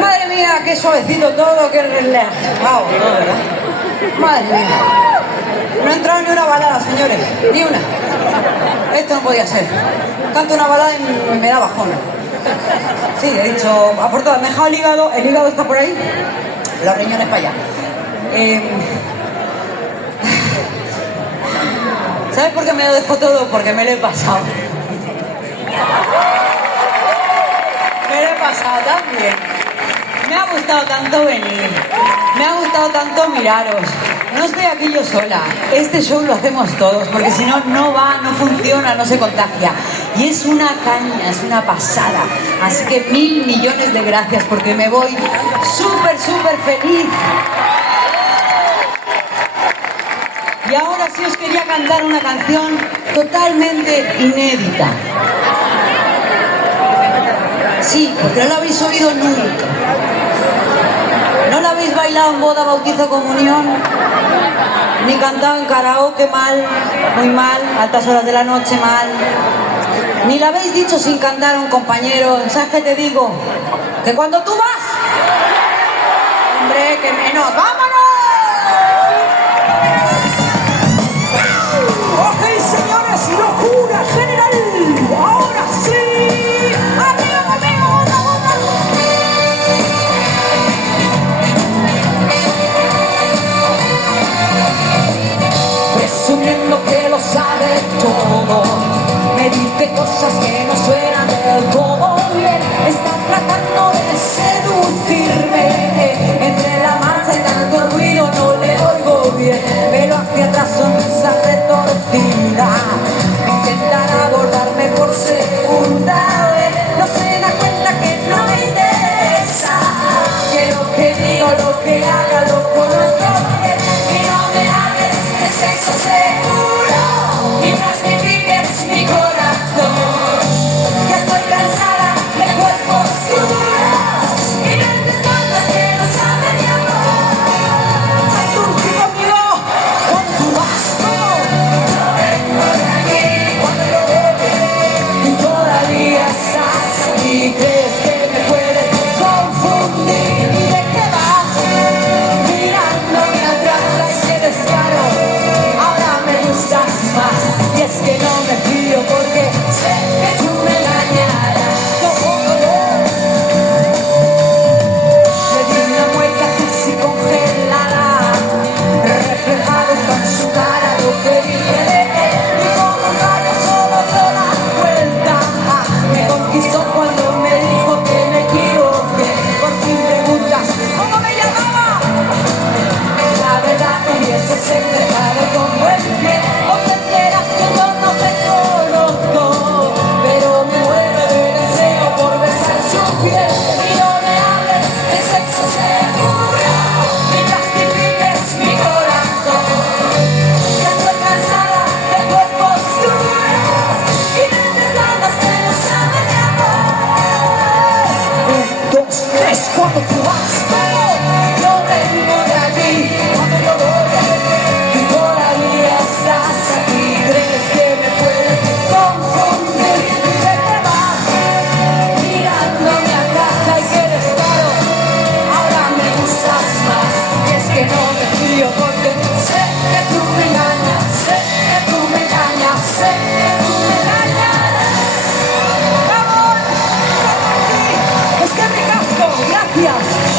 Madre mía, qué suavecito todo, qué relajado todo, ¿verdad? Madre mía. No ha entrado ni una balada, señores, ni una. Esto no podía ser. Canto una balada y me da bajón. Sí, he dicho, aportada, me he dejado el hígado está por ahí, los riñones para allá. ¿Sabes por qué me lo dejo todo? Porque me lo he pasado. Me lo he pasado tan bien. Me ha gustado tanto venir. Me ha gustado tanto miraros. No estoy aquí yo sola. Este show lo hacemos todos, porque si no, no va, no funciona, no se contagia. Y es una caña, es una pasada. Así que 1000 millones de gracias, porque me voy súper, súper feliz. Y ahora sí os quería cantar una canción totalmente inédita. Sí, porque no la habéis oído nunca. ¿No la habéis bailado en boda, bautizo, comunión? Ni cantado en karaoke mal, muy mal, altas horas de la noche mal. Ni la habéis dicho sin cantar a un compañero. ¿Sabes qué te digo? Que cuando tú vas... Hombre, que menos. ¡Vámonos! Ok, señores, locura general. Ahora sí. ¡Arriba, amigo! ¡Otra, otra! Presumiendo que lo sabe todo, me dice cosas que no suenan del todo bien. Está tratando de seducirme. Entre la marcha y tanto ruido no le oigo bien. Pero hacia atrás sonrisa retorcida. Intentará abordarme por segunda vez. No se da cuenta que no me interesa. Que lo que digo, lo que haga, lo conozco bien. Y no me hables de sexo seguro. Y no justifiques mi corazón. Ya estoy cansada de cuerpos duros y mentes tontas que no saben ni amar. Tú sí conmigo, cuando tú vas, yo vengo de aquí cuando yo voy. Y todavía estás aquí, crees que me puedes confundir. ¿Y de qué vas? Mirándome atrás, ay, qué descaro. Ahora me gustas más y es que no me fío porque sé que tú me engañarás. Le di una vuelta casi congelada, reflejado está en su cara lo que dije de él. Y como un rayo solo dio la vuelta, me conquistó cuando me dijo que me equivoqué. Por fin preguntas ¿cómo me llamaba? La verdad hubieses empezado con buen pie. O te enteras que yo no te conozco, pero me muero de deseo por besar su piel. Y no me hables de sexo seguro, ni justifiques mi corazón. Ya estoy cansada de cuerpos duros y mentes blandas que no saben de amor. 1, 2, 3, cuando tú vas, yo vengo de allí, cuando yo voy, tú todavía estás aquí. Crees que me puedes confundir. ¿Y de qué vas? Mirándome atrás, ay, qué descaro. Ahora me gustas más y es que no me fío porque sé que tú me engañas, sé que tú me engañas, sé que tú me engañas. ¡Vamos! ¡Sí! ¡Es que me casco! ¡Gracias!